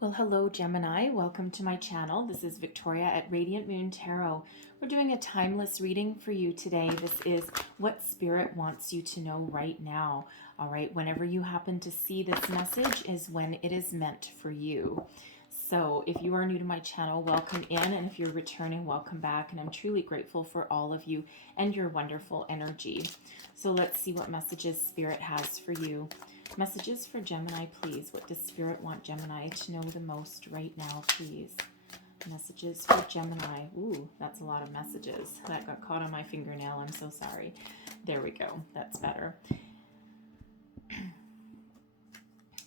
Well, hello, Gemini. Welcome to my channel. This is Victoria at Radiant Moon Tarot. We're doing a timeless reading for you today. This is what Spirit wants you to know right now. All right, whenever you happen to see this message is when it is meant for you. So if you are new to my channel, welcome in. And if you're returning, welcome back. And I'm truly grateful for all of you and your wonderful energy. So let's see what messages Spirit has for you. Messages for Gemini, please. What does Spirit want Gemini to know the most right now, please? Messages for Gemini. Ooh, that's a lot of messages. That got caught on my fingernail. I'm so sorry. There we go. That's better.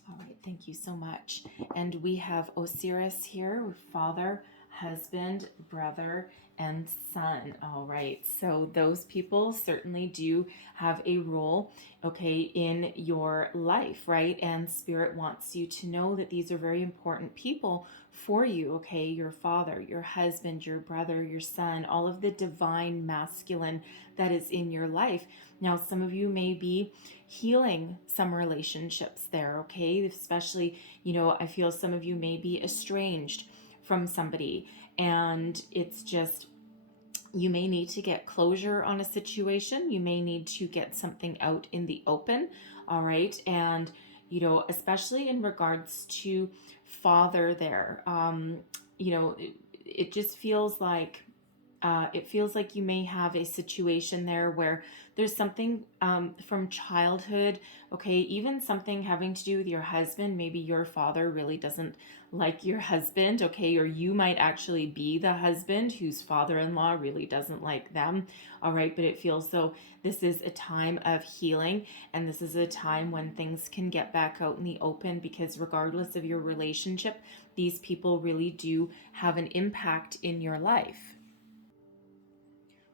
All right, thank you so much. And we have Osiris here, father, husband, brother, and son. All right, so those people certainly do have a role, okay, in your life, right? And Spirit wants you to know that these are very important people for you, okay? Your father, your husband, your brother, your son, all of the divine masculine that is in your life. Now, some of you may be healing some relationships there, okay? Especially, I feel some of you may be estranged from somebody, and it's just, you may need to get closure on a situation. You may need to get something out in the open, all right? And, especially in regards to father there, it just feels like, you may have a situation there where there's something from childhood, okay, even something having to do with your husband. Maybe your father really doesn't like your husband, okay, or you might actually be the husband whose father-in-law really doesn't like them, all right, but it feels so this is a time of healing, and this is a time when things can get back out in the open, because regardless of your relationship, these people really do have an impact in your life.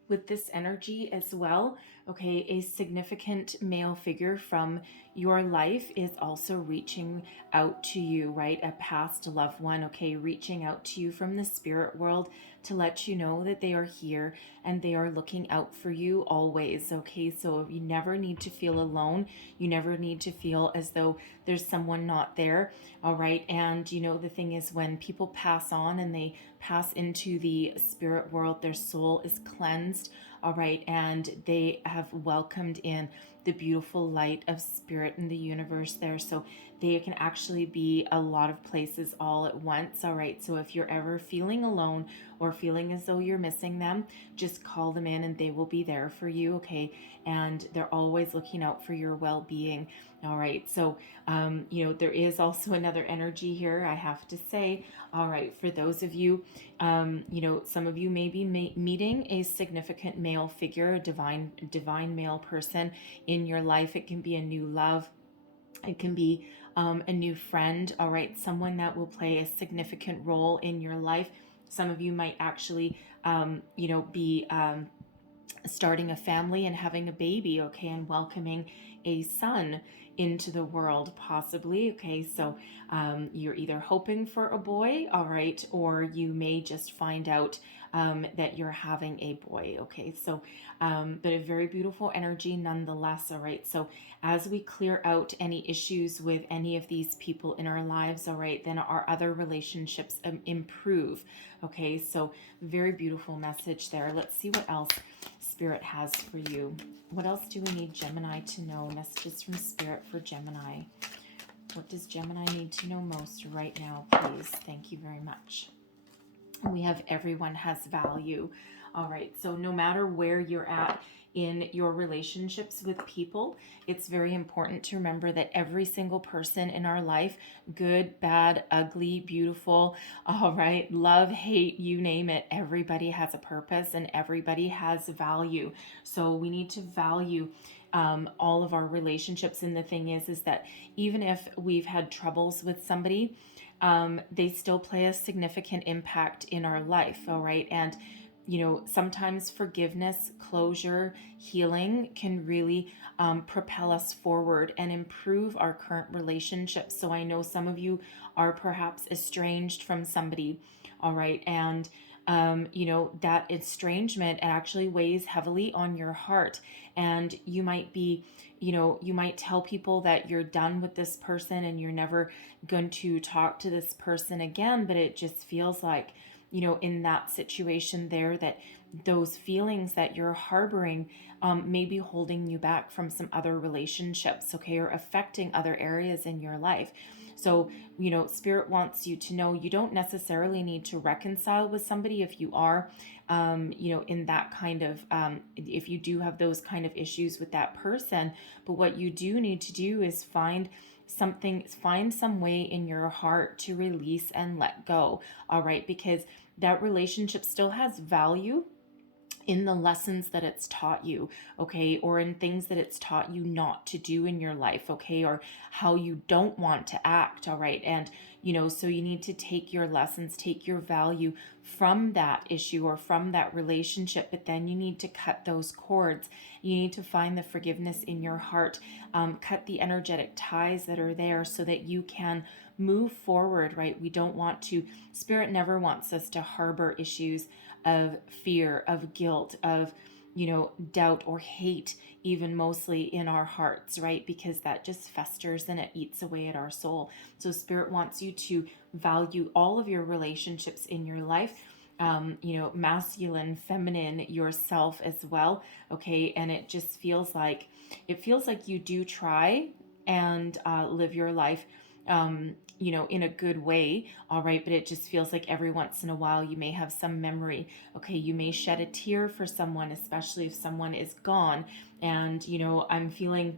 With this energy as well, okay, a significant male figure from your life is also reaching out to you, right? A past loved one, okay, reaching out to you from the spirit world to let you know that they are here and they are looking out for you always, okay? So you never need to feel alone. You never need to feel as though there's someone not there, all right? And the thing is, when people pass on and they pass into the spirit world, their soul is cleansed, all right, and they have welcomed in the beautiful light of spirit in the universe there. So they can actually be a lot of places all at once, all right? So if you're ever feeling alone or feeling as though you're missing them, just call them in and they will be there for you, okay? And they're always looking out for your well-being, all right? So, there is also another energy here, I have to say, all right, for those of you, some of you may be meeting a significant male figure, a divine male person in your life. It can be a new love. It can be a new friend, all right, someone that will play a significant role in your life. Some of you might actually, be starting a family and having a baby, okay, and welcoming a son into the world, possibly, okay? So you're either hoping for a boy, all right, or you may just find out that you're having a boy, okay? So but a very beautiful energy nonetheless, all right? So as we clear out any issues with any of these people in our lives, all right, then our other relationships improve, okay? So very beautiful message there. Let's see what else Spirit has for you. What else do we need Gemini to know? Messages from Spirit for Gemini. What does Gemini need to know most right now, please? Thank you very much. We have everyone has value. All right, so no matter where you're at in your relationships with people, it's very important to remember that every single person in our life, good, bad, ugly, beautiful, all right, love, hate, you name it, everybody has a purpose and everybody has value. So we need to value all of our relationships. And the thing is that even if we've had troubles with somebody, they still play a significant impact in our life, all right? And sometimes forgiveness, closure, healing can really propel us forward and improve our current relationships. So I know some of you are perhaps estranged from somebody, all right? And that estrangement actually weighs heavily on your heart. And you might be, you might tell people that you're done with this person and you're never going to talk to this person again, but it just feels like, in that situation there, that those feelings that you're harboring may be holding you back from some other relationships, okay, or affecting other areas in your life. So, Spirit wants you to know you don't necessarily need to reconcile with somebody if you are, in that kind of, if you do have those kind of issues with that person. But what you do need to do is find some way in your heart to release and let go. All right. Because that relationship still has value in the lessons that it's taught you, okay, or in things that it's taught you not to do in your life, okay, or how you don't want to act, all right. And so you need to take your lessons, take your value from that issue or from that relationship, but then you need to cut those cords. You need to find the forgiveness in your heart, cut the energetic ties that are there so that you can move forward, right? We don't want to, Spirit never wants us to harbor issues of fear, of guilt, of, doubt or hate, even mostly in our hearts, right? Because that just festers and it eats away at our soul. So Spirit wants you to value all of your relationships in your life, masculine, feminine, yourself as well. Okay. And it feels like you do try and live your life in a good way, all right, but it just feels like every once in a while you may have some memory, okay, you may shed a tear for someone, especially if someone is gone, and I'm feeling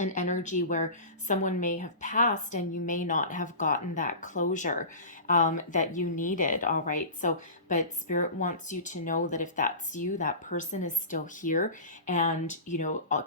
an energy where someone may have passed and you may not have gotten that closure that you needed. All right. So, but Spirit wants you to know that if that's you, that person is still here, and,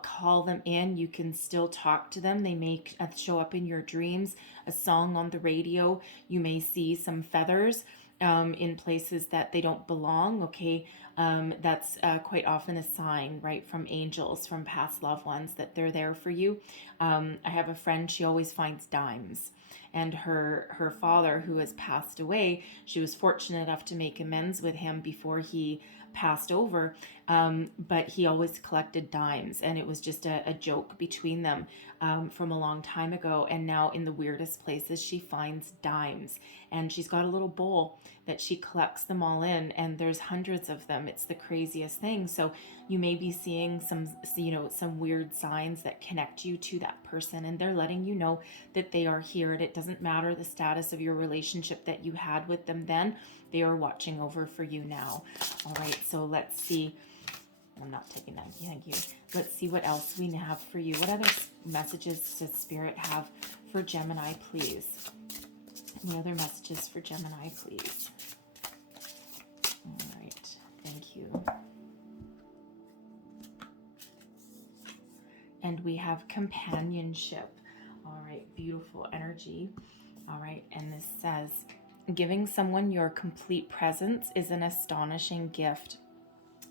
call them in. You can still talk to them. They may show up in your dreams, a song on the radio. You may see some feathers in places that they don't belong. Okay. That's quite often a sign, right, from angels, from past loved ones, that they're there for you. I have a friend, she always finds dimes. And her father, who has passed away, she was fortunate enough to make amends with him before he passed over. But he always collected dimes, and it was just a joke between them from a long time ago. And now in the weirdest places, she finds dimes. And she's got a little bowl that she collects them all in, and there's hundreds of them. It's the craziest thing. So you may be seeing some weird signs that connect you to that person, and they're letting you know that they are here. And it doesn't matter the status of your relationship that you had with them then, they are watching over for you now. All right, so let's see. I'm not taking that. Thank you. Let's see what else we have for you. What other messages does Spirit have for Gemini, please? What other messages for Gemini, please? All right. Thank you. And we have companionship. All right. Beautiful energy. All right. And this says, giving someone your complete presence is an astonishing gift.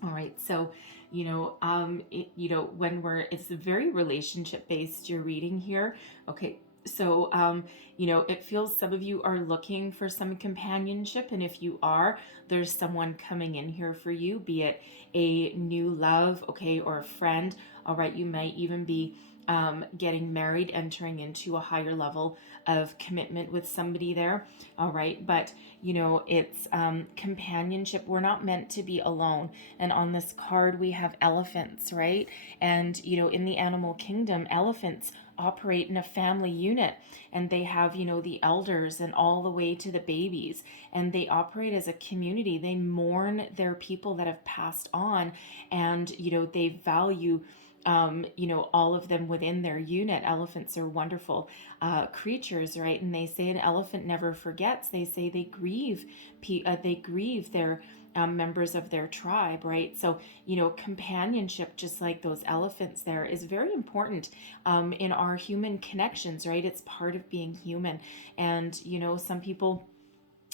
All right. So, it's very relationship based, you're reading here. Okay. So, it feels some of you are looking for some companionship. And if you are, there's someone coming in here for you, be it a new love, okay, or a friend. All right. You might even be getting married, entering into a higher level of commitment with somebody there. All right. But, it's companionship. We're not meant to be alone. And on this card, we have elephants, right? And, in the animal kingdom, elephants operate in a family unit, and they have, the elders and all the way to the babies, and they operate as a community. They mourn their people that have passed on, and, they value all of them within their unit. Elephants are wonderful creatures, right? And they say an elephant never forgets. They say they grieve their members of their tribe, right? So, companionship, just like those elephants there, is very important in our human connections, right? It's part of being human. And, some people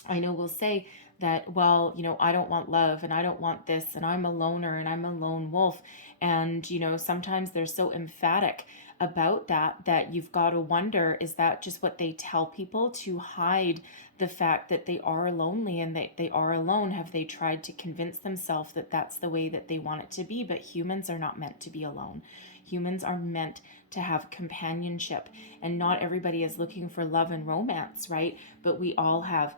I know will say that, well, I don't want love, and I don't want this, and I'm a loner, and I'm a lone wolf. And, sometimes they're so emphatic about that you've got to wonder, is that just what they tell people to hide the fact that they are lonely and that they are alone? Have they tried to convince themselves that that's the way that they want it to be? But humans are not meant to be alone. Humans are meant to have companionship, and not everybody is looking for love and romance, right? But we all have,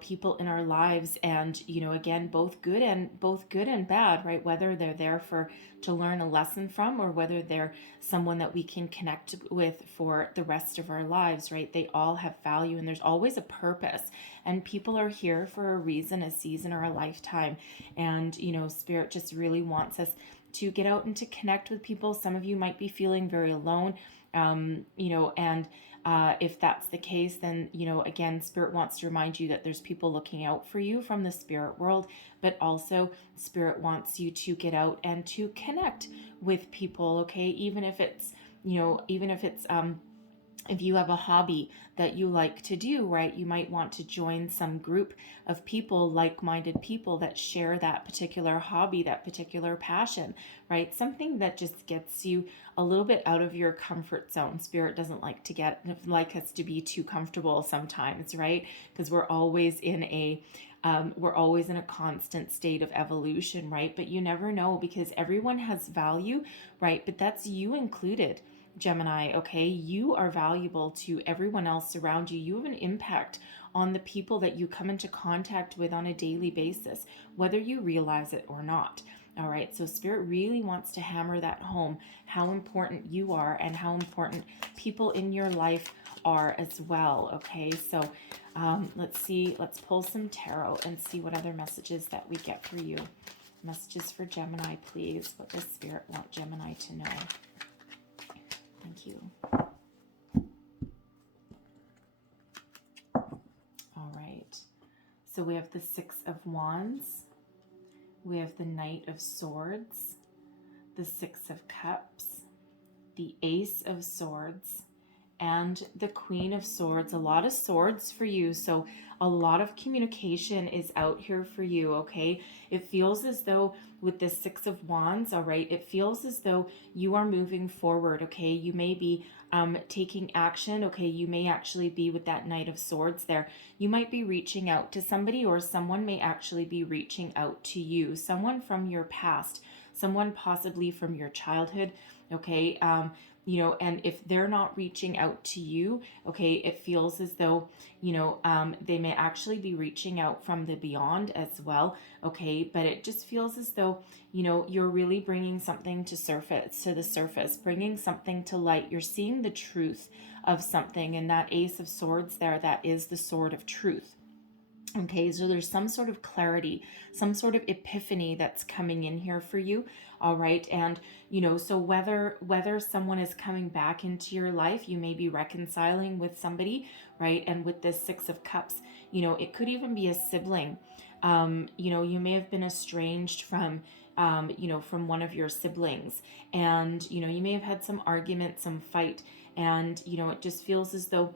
people in our lives, and again, both good and bad, right? Whether they're there to learn a lesson from, or whether they're someone that we can connect with for the rest of our lives, right? They all have value, and there's always a purpose, and people are here for a reason, a season, or a lifetime. And Spirit just really wants us to get out and to connect with people. Some of you might be feeling very alone, and if that's the case, then, again, Spirit wants to remind you that there's people looking out for you from the spirit world, but also Spirit wants you to get out and to connect with people, okay? Even if it's, if you have a hobby that you like to do, right, you might want to join some group of people, like-minded people that share that particular hobby, that particular passion, right? Something that just gets you a little bit out of your comfort zone. Spirit doesn't like us to be too comfortable sometimes, right? Because we're always in a constant state of evolution, right? But you never know, because everyone has value, right? But that's you included, Gemini, okay? You are valuable to everyone else around you. You have an impact on the people that you come into contact with on a daily basis, whether you realize it or not. All right, so Spirit really wants to hammer that home, how important you are and how important people in your life are as well, okay? So let's pull some tarot and see what other messages that we get for you. Messages for Gemini, please. What does Spirit want Gemini to know? Thank you. All right. So we have the Six of Wands. We have the Knight of Swords, the Six of Cups, the Ace of Swords, and the Queen of Swords. A lot of swords for you. So a lot of communication is out here for you, okay? It feels as though with the Six of Wands, all right, it feels as though you are moving forward, okay? You may be taking action, okay? You may actually be with that Knight of Swords there. You might be reaching out to somebody, or someone may actually be reaching out to you. Someone from your past, someone possibly from your childhood, okay? And if they're not reaching out to you, okay, it feels as though, they may actually be reaching out from the beyond as well, okay? But it just feels as though, you're really bringing something to the surface, bringing something to light. You're seeing the truth of something, and that Ace of Swords there, that is the sword of truth. Okay, so there's some sort of clarity, some sort of epiphany that's coming in here for you. All right, and so whether someone is coming back into your life, you may be reconciling with somebody, right? And with this Six of Cups, it could even be a sibling. You may have been estranged from from one of your siblings, and you may have had some argument, some fight, and it just feels as though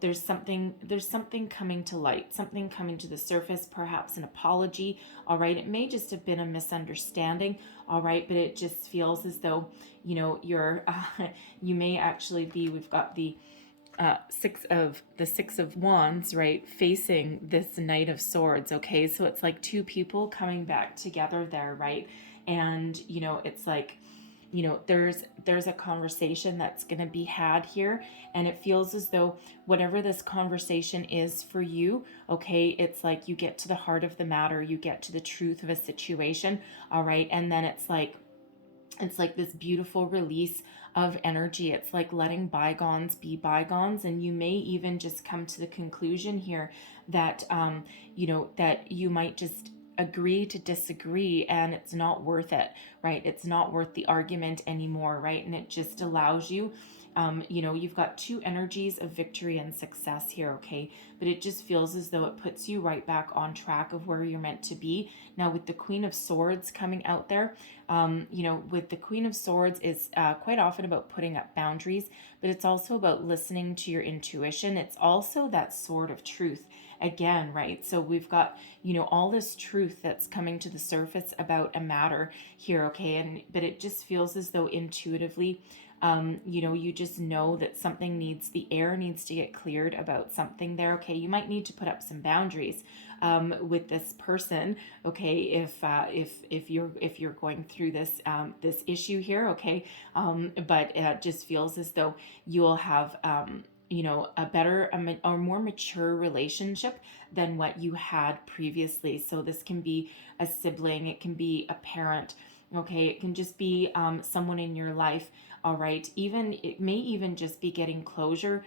there's something coming to light, something coming to the surface, perhaps an apology. All right, it may just have been a misunderstanding. All right, but it just feels as though you may actually be, we've got the Six of Wands, right, facing this Knight of Swords, okay? So it's like two people coming back together there, right? And it's like there's a conversation that's going to be had here, and it feels as though whatever this conversation is for you, okay, it's like you get to the heart of the matter, you get to the truth of a situation. All right, and then it's like this beautiful release of energy. It's like letting bygones be bygones, and you may even just come to the conclusion here that that you might just agree to disagree, and it's not worth it, right? It's not worth the argument anymore, right? And it just allows you, you've got two energies of victory and success here, okay? But it just feels as though it puts you right back on track of where you're meant to be. Now, with the Queen of Swords coming out there, with the Queen of Swords is quite often about putting up boundaries, but it's also about listening to your intuition. It's also that sword of truth again, right? So we've got, all this truth that's coming to the surface about a matter here, okay? But it just feels as though intuitively, You just know that the air needs to get cleared about something there. Okay, you might need to put up some boundaries with this person. Okay, if you're going through this issue here. Okay, but it just feels as though you'll have a better or more mature relationship than what you had previously. So this can be a sibling, it can be a parent, okay, it can just be someone in your life. All right, even it may even just be getting closure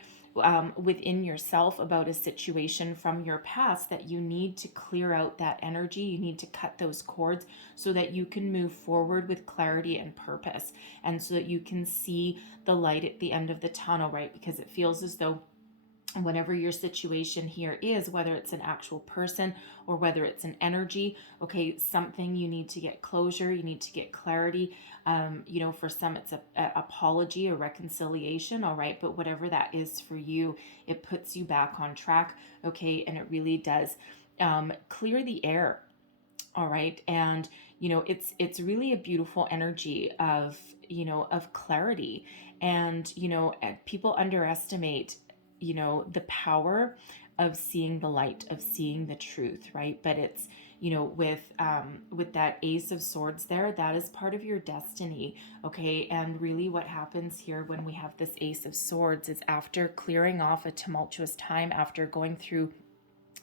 within yourself about a situation from your past that you need to clear out that energy. You need to cut those cords so that you can move forward with clarity and purpose, and so that you can see the light at the end of the tunnel, right? Because it feels as though whatever your situation here is, whether it's an actual person or whether it's an energy, okay, something you need to get closure, you need to get clarity. For some it's a apology, a reconciliation, all right, but whatever that is for you, it puts you back on track, okay, and it really does clear the air, all right, and it's really a beautiful energy of clarity, and people underestimate the power of seeing the light, of seeing the truth, right? But it's with that Ace of Swords there, that is part of your destiny, okay? And really what happens here when we have this Ace of Swords is, after clearing off a tumultuous time, after going through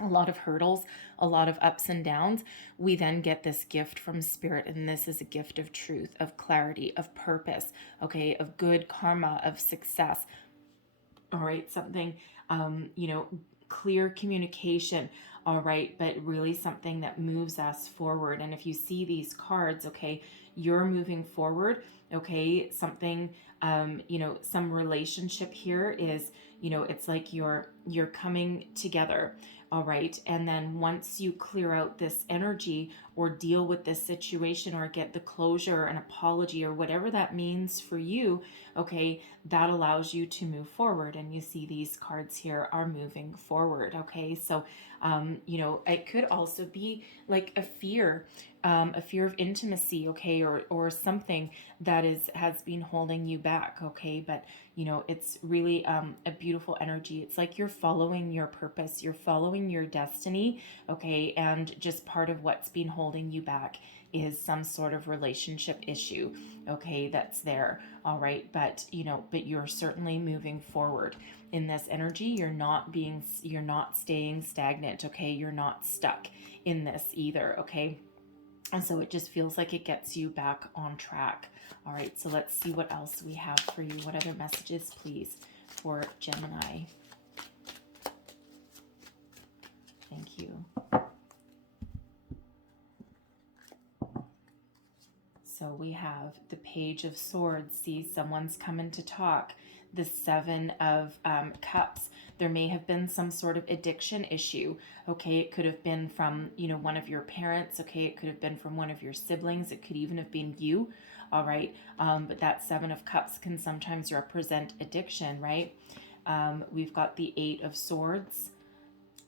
a lot of hurdles, a lot of ups and downs, we then get this gift from Spirit. And this is a gift of truth, of clarity, of purpose, okay, of good karma, of success. All right, something, clear communication, all right, but really something that moves us forward. And if you see these cards, okay, you're moving forward, okay, something, some relationship here is, it's like you're coming together, all right, and then once you clear out this energy or deal with this situation or get the closure, an apology, or whatever that means for you, okay, that allows you to move forward. And you see these cards here are moving forward, okay? So it could also be like a fear of intimacy, okay, or something that has been holding you back, okay? But it's really a beautiful energy. It's like you're following your purpose, you're following your destiny, okay? And just part of what's been holding you back is some sort of relationship issue, okay, that's there, all right? But you're certainly moving forward in this energy. You're not staying stagnant, okay? You're not stuck in this either, okay? And so it just feels like it gets you back on track. All right, so let's see what else we have for you. What other messages, please, for Gemini? Thank you. So we have the Page of Swords. See, someone's coming to talk. The Seven of Cups. There may have been some sort of addiction issue. Okay, it could have been from, one of your parents. Okay, it could have been from one of your siblings. It could even have been you. All right, but that Seven of Cups can sometimes represent addiction, right? We've got the Eight of Swords,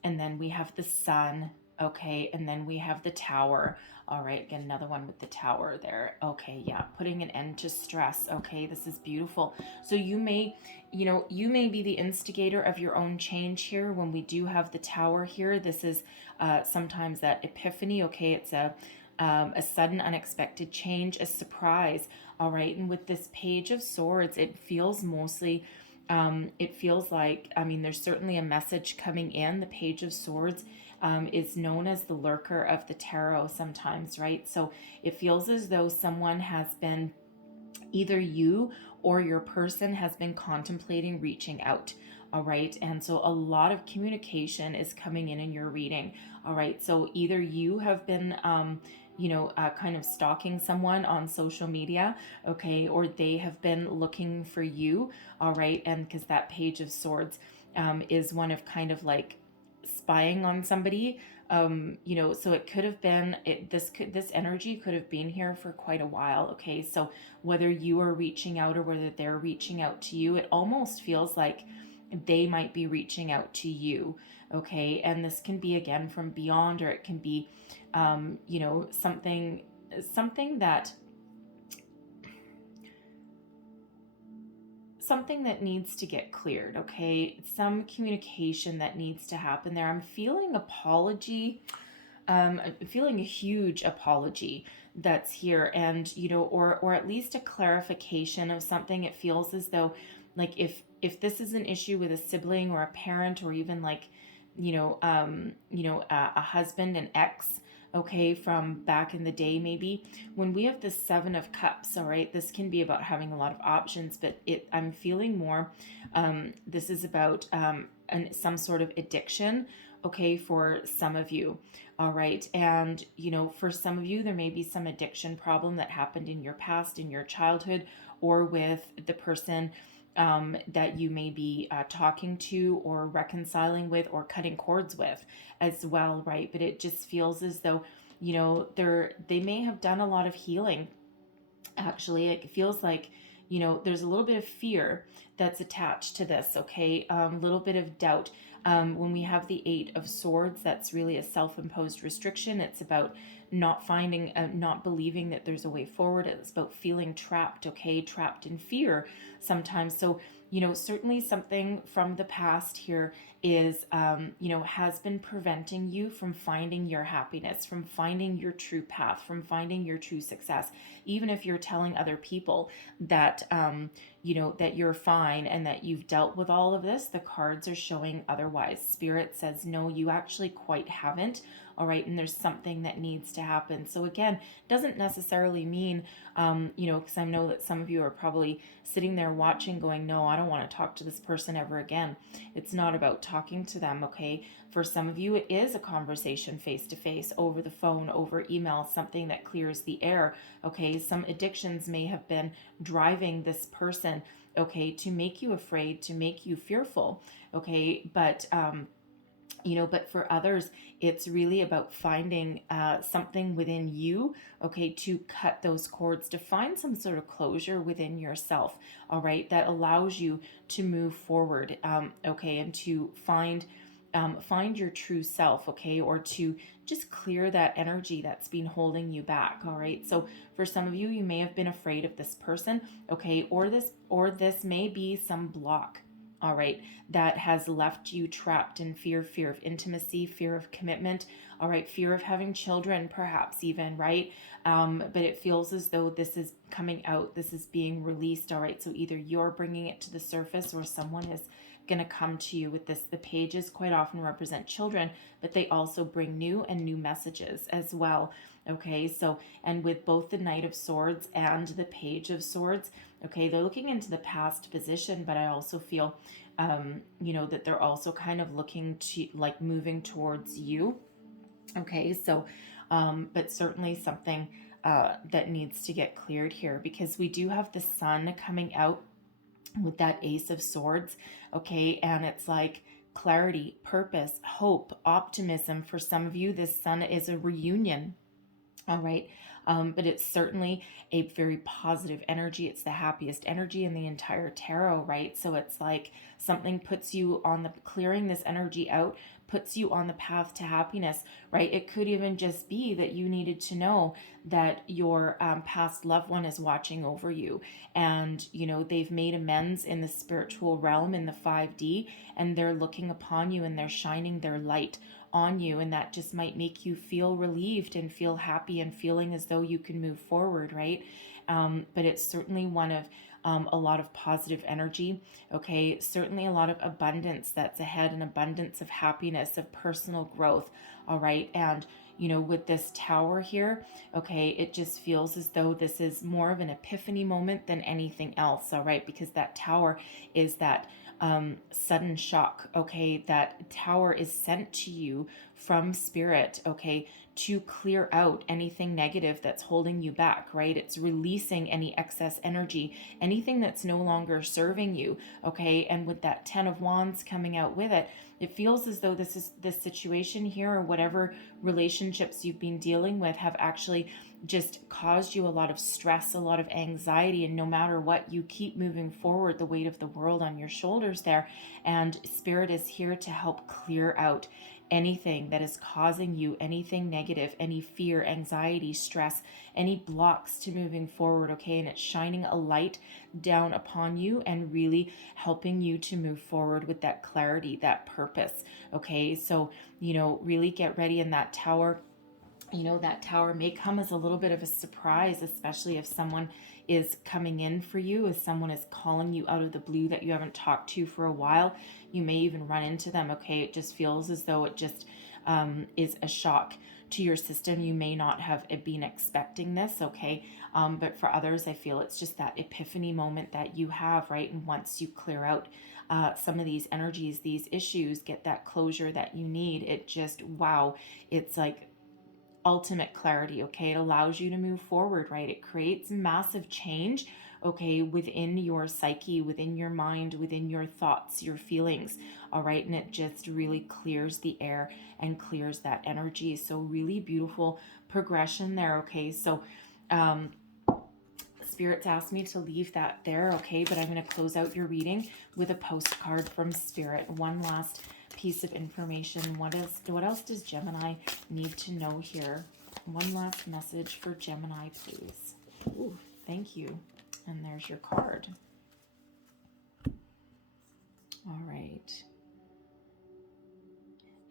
and then we have the Sun. Okay, and then we have the Tower. All right, again, another one with the Tower there. Okay, yeah, putting an end to stress. Okay, this is beautiful. So you may be the instigator of your own change here. When we do have the Tower here, this is sometimes that epiphany. Okay, it's a sudden, unexpected change, a surprise. All right, and with this Page of Swords, it feels mostly, it feels like, there's certainly a message coming in. The Page of Swords is known as the lurker of the tarot sometimes, right? So it feels as though someone has been, either you or your person has been contemplating reaching out, all right? And so a lot of communication is coming in your reading, all right? So either you have been, kind of stalking someone on social media, okay, or they have been looking for you, all right? And because that Page of Swords is one of kind of like spying on somebody, so it could have been this energy could have been here for quite a while, okay? So whether you are reaching out or whether they're reaching out to you, it almost feels like they might be reaching out to you, okay? And this can be again from beyond, or it can be something that something that needs to get cleared, okay? Some communication that needs to happen there. I'm feeling apology. I'm feeling a huge apology that's here, and or at least a clarification of something. It feels as though, like, if this is an issue with a sibling or a parent, or even like, a husband, an ex, okay, from back in the day, maybe. When we have the Seven of Cups, all right, this can be about having a lot of options, but I'm feeling more, this is about some sort of addiction, okay, for some of you. All right. And, for some of you, there may be some addiction problem that happened in your past, in your childhood, or with the person that you may be talking to, or reconciling with, or cutting cords with as well, right? But it just feels as though, they may have done a lot of healing. Actually, it feels like, there's a little bit of fear that's attached to this, okay? A little bit of doubt. When we have the Eight of Swords, that's really a self-imposed restriction. It's about not believing that there's a way forward. It's about feeling trapped, okay? Trapped in fear sometimes. So, certainly something from the past here is, has been preventing you from finding your happiness, from finding your true path, from finding your true success. Even if you're telling other people that, that you're fine and that you've dealt with all of this, the cards are showing otherwise. Spirit says, no, you actually quite haven't. All right. And there's something that needs to happen. So again, doesn't necessarily mean, because I know that some of you are probably sitting there watching going, no, I don't want to talk to this person ever again. It's not about talking to them. Okay. For some of you, it is a conversation face to face, over the phone, over email, something that clears the air. Okay. Some addictions may have been driving this person, okay, to make you afraid, to make you fearful. Okay. But for others, it's really about finding something within you, okay, to cut those cords, to find some sort of closure within yourself, all right, that allows you to move forward, okay, and to find your true self, okay, or to just clear that energy that's been holding you back, all right. So for some of you, you may have been afraid of this person, okay, or this may be some block, all right, that has left you trapped in fear of intimacy, fear of commitment, all right, fear of having children, perhaps even, right? But it feels as though this is coming out, this is being released, all right? So either you're bringing it to the surface, or someone is going to come to you with this. The pages quite often represent children, but they also bring new messages as well, okay? So, and with both the Knight of Swords and the Page of Swords, okay, they're looking into the past position, but I also feel, that they're also kind of looking to, like, moving towards you. Okay, so, but certainly something that needs to get cleared here, because we do have the Sun coming out with that Ace of Swords, okay, and it's like clarity, purpose, hope, optimism. For some of you, this Sun is a reunion, all right. But it's certainly a very positive energy. It's the happiest energy in the entire tarot, right? So it's like something puts you on the, clearing this energy out, puts you on the path to happiness, right? It could even just be that you needed to know that your past loved one is watching over you, and, they've made amends in the spiritual realm, in the 5D, and they're looking upon you and they're shining their light on you, and that just might make you feel relieved and feel happy and feeling as though you can move forward, right? But it's certainly one of a lot of positive energy, okay? Certainly a lot of abundance that's ahead, an abundance of happiness, of personal growth, all right? And, with this Tower here, okay, it just feels as though this is more of an epiphany moment than anything else, all right? Because that Tower is that sudden shock, okay? That Tower is sent to you from Spirit, okay, to clear out anything negative that's holding you back, right? It's releasing any excess energy, anything that's no longer serving you, okay? And with that 10 of Wands coming out with it, it feels as though this situation here, or whatever relationships you've been dealing with, have actually just caused you a lot of stress, a lot of anxiety, and no matter what, you keep moving forward, the weight of the world on your shoulders there, and Spirit is here to help clear out anything that is causing you anything negative, any fear, anxiety, stress, any blocks to moving forward, okay? And it's shining a light down upon you and really helping you to move forward with that clarity, that purpose, okay? So, really get ready in that tower. That tower may come as a little bit of a surprise, especially if someone is coming in for you, if someone is calling you out of the blue that you haven't talked to for a while. You may even run into them, okay? It just feels as though it just is a shock to your system. You may not have been expecting this, okay? But for others, I feel it's just that epiphany moment that you have, right? And once you clear out some of these energies, these issues, get that closure that you need, it just, wow, it's like ultimate clarity, okay? It allows you to move forward, right? It creates massive change, okay, within your psyche, within your mind, within your thoughts, your feelings, all right? And it just really clears the air and clears that energy. So really beautiful progression there, okay? So Spirit's asked me to leave that there, okay? But I'm going to close out your reading with a postcard from Spirit. One last piece of information. What else does Gemini need to know here? One last message for Gemini, please. Ooh, thank you. And there's your card. All right.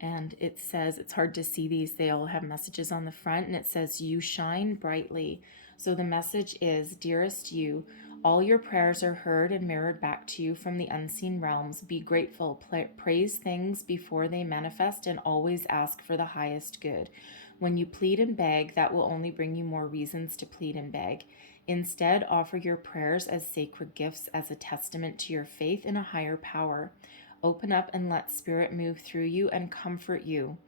And it says, it's hard to see these, they all have messages on the front, and it says, you shine brightly. So the message is, dearest you, all your prayers are heard and mirrored back to you from the unseen realms. Be grateful, praise things before they manifest, and always ask for the highest good. When you plead and beg, that will only bring you more reasons to plead and beg. Instead, offer your prayers as sacred gifts, as a testament to your faith in a higher power. Open up and let Spirit move through you and comfort you.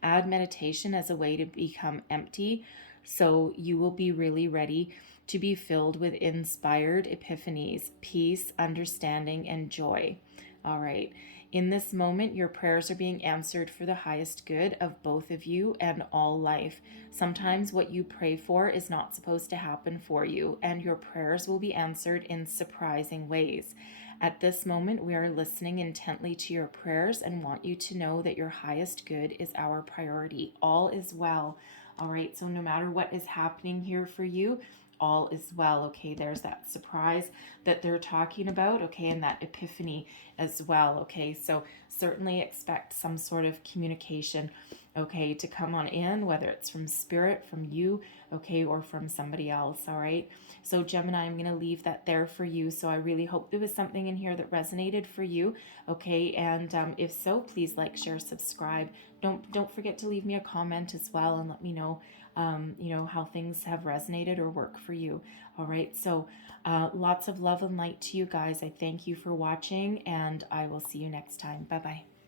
Add meditation as a way to become empty, so you will be really ready to be filled with inspired epiphanies, peace, understanding, and joy. All right. In this moment, your prayers are being answered for the highest good of both of you and all life. Sometimes what you pray for is not supposed to happen for you, and your prayers will be answered in surprising ways. At this moment, we are listening intently to your prayers and want you to know that your highest good is our priority. All is well. All right, so no matter what is happening here for you, all is well, okay? There's that surprise that they're talking about, okay, and that epiphany as well, okay? So certainly expect some sort of communication, okay, to come on in, whether it's from Spirit, from you, okay, or from somebody else, all right? So Gemini, I'm going to leave that there for you. So I really hope there was something in here that resonated for you, okay? And if so, please like, share, subscribe. Don't forget to leave me a comment as well and let me know, how things have resonated or work for you. All right. So lots of love and light to you guys. I thank you for watching, and I will see you next time. Bye-bye.